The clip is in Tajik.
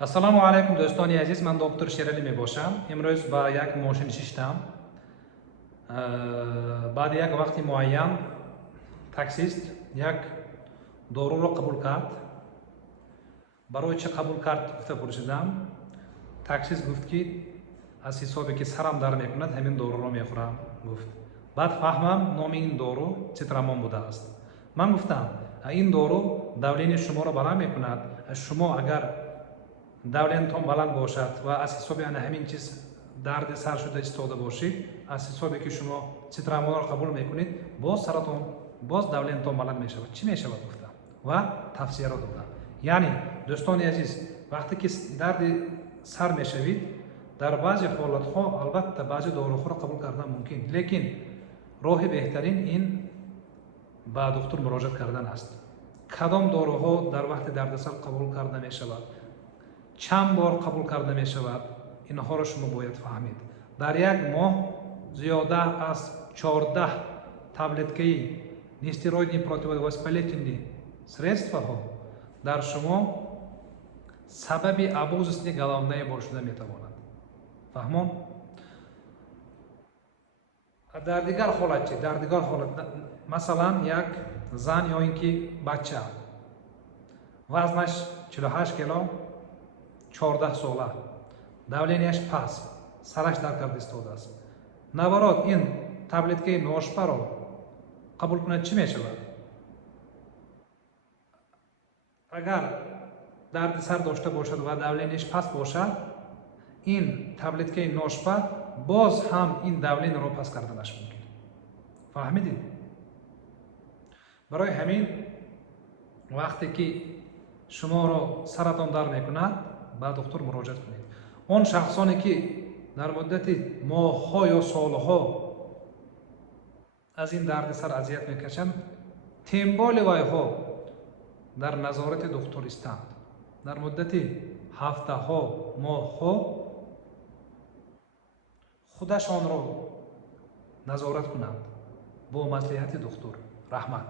Assalomu alaykum do'stoni aziz, men doktor Sherali mebosam. Imroz ba yak moshin shishtam. Ba'd yak vaqti muayyan taksist yak doruро qabul karд. Барои чи qabul karд гуфта пурсидам. Таксист гуфт ки аз ҳисобе ки сарам дар мекунад ҳамин доруро мехӯрам гуфт. Баъд фаҳмам номи ин дору цитрамон будааст. Ман гуфтам ин дору давлени шуморо баланд мекунад. Шумо агар давлентон баланд бошад ва аз ҳисоби ана ҳамин чиз дарди сар шуда истода бошид, аз ҳисобе ки шумо цитрамонро қабул мекунед, боз саратон, боз давлентон баланд мешавад. Чӣ мешавад гуфтам ва тавсияро додам. Яъни дӯстони азиз, вақте ки дарди сар мешавид, дар баъзе ҳолатҳо албатта баъзе доруҳоро қабул кардан мумкин, лекин роҳи беҳтарин ин ба доктор муроҷиат кардан аст. Кадом доруҳо дар вақти дардсар қабул карда мешавад, чанд бор қабул карда мешавад, инҳоро шумо бояд фаҳмед. Дар як моҳ зиёда аз 14 таблеткаи нестероидни противовоспалительни средстваҳо дар шумо сабаби абузисни головнаи бор шуда метавонад. Фаҳмон? Дар дигар ҳолат чи? Дар дигар ҳолат, масалан, як зан ё ин ки бача вазнаш 48 кило, 14 сола, давлениаш паст, сараш дар кард истодааст. Наоборот, ин таблеткаи ношпаро қабул кунад, чӣ мешавад? Агар дарди сар дошта бошад ва давлениаш паст бошад, ин таблеткаи ношпа боз ҳам ин давлениро паст карданаш мумкин. Фаҳмидед? Барои ҳамин вақте ки шуморо саратон дар мекунад, ба доктор муроҷиат кунед. Он шахсоне ки дар муддати моҳҳо ё солҳо аз ин дарди сар азият мекашанд, тенболи вайҳо дар назорати духтуристанд. Дар муддати ҳафтаҳо, моҳҳо худашонро назорат кунанд бо маслиҳати духтур. Раҳмат.